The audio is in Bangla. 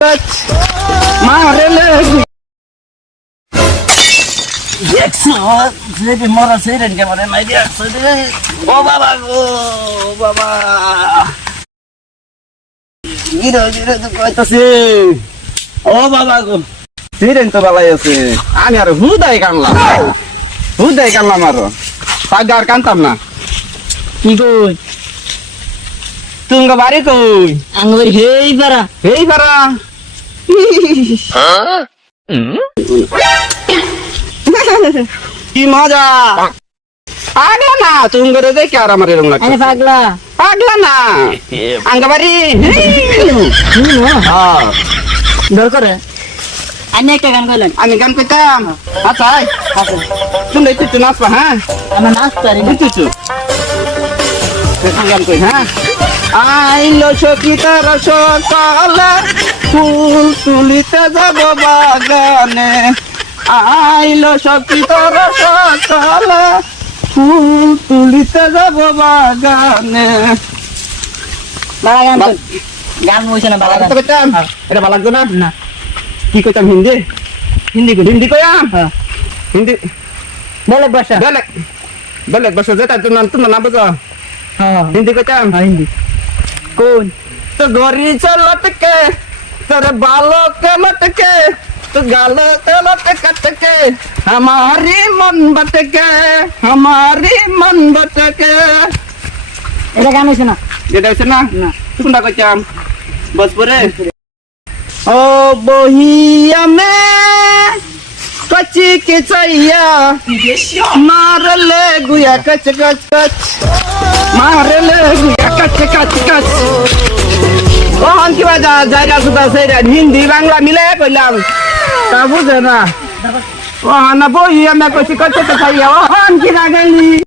মারেলে দেখছো যে মরা সেরেন কেমন মাইরিয়া ও বাবা গো বাবা গিরো গিরো তো কইতাছে ও বাবা গো সেরেন তো বালাই আছে আমি আর হুদাই কানলাম আর পাগার কানতাম না কি কই তুঙ্গ বাড়ি কই আঙ্গুর হেই পারা কি মজা পাগলা না তুঙ্গরে দেখে আর আমার এরকম লাগছে আরে পাগলা না আঙ্গবাড়ি দরকার আমি একটা গান গাইলেন আমি গান কইতাম আচ্ছা তুমি একটু নাচবা হ্যাঁ আমার নাচ পারি না একটু গান কই হ্যাঁ আইলো সকিতার সকালে ফুল তুলিতে যাব বাগানে আইলো সকিতার সকালে ফুল তুলিতে যাব বাগানে বালা গান কই গান বইছে না বালা গান কইতাম এটা ভালো লাগতো না না কি কইতাম হিন্দি হিন্দি কইয়াম হিন্দি বলে বসা বেলেগ বসে যেটা তোমার নাম বুঝো হ্যাঁ हिंदी को क्या হিন্দি कौन तो गोरी से लटके तेरे बालों के लटके तो गालों के लटके हमारी मन भटके এটা গান হইছে না ये देखो ना ना सुनना को क्या बस पूरे ओ बोहिया में कच्ची की चैया मार ले गुया कच कच कच मार ले गुया कच कच कच ও হন কি বাজা জায়গা সুদা সেরা হিন্দি বাংলা মিলে কইলাম তা বুঝে না ও হানা বই আমি কইছি কচ কচ খাইয়া ও হন কি না গেলি